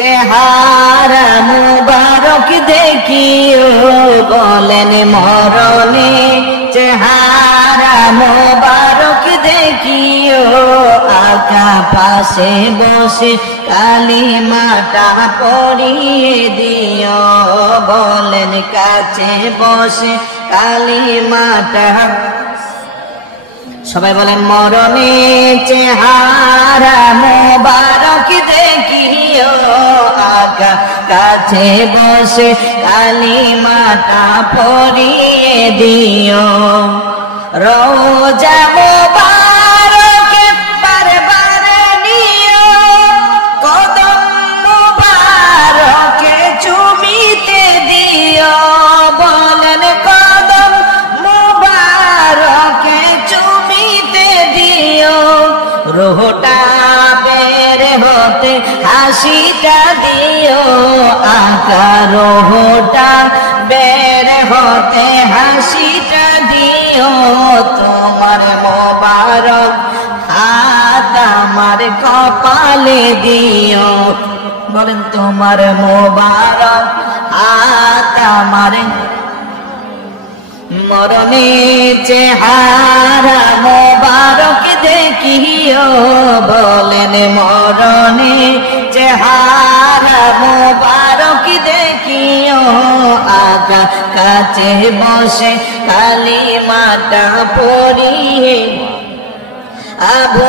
চেহারা মুবারক দেখিও বলেন মরণে চেহারা মুবারক দেখিও আকা পাশে বসে কালিমাটা পড়িয়ে দিও বলেন কাছে বসে কালিমাটা সবাই বলেন মরণে চেহারা মুবারক দেখিও আকা কাছে বসে কালিমাটা পড়িয়ে দিও রোজা মুবারক বারবার নিও কদম মুবারক চুমিতে দিও বলেন কদম মুবারক চুমিতে দিও রোহটা বের হতে হাসিটা দিও আকা রোহটা বের হতে হাসিটা দিও তোমার মোবারক হাত আমার কপালে দিও বলেন তোমার মোবারক হাত আমার মরণে চেহারা মোবারক দেখিও বলেন মরণে চেহারা মোবারক দেখিও আকা কাছে বসে কালিমাটা পড়িয়ে আবু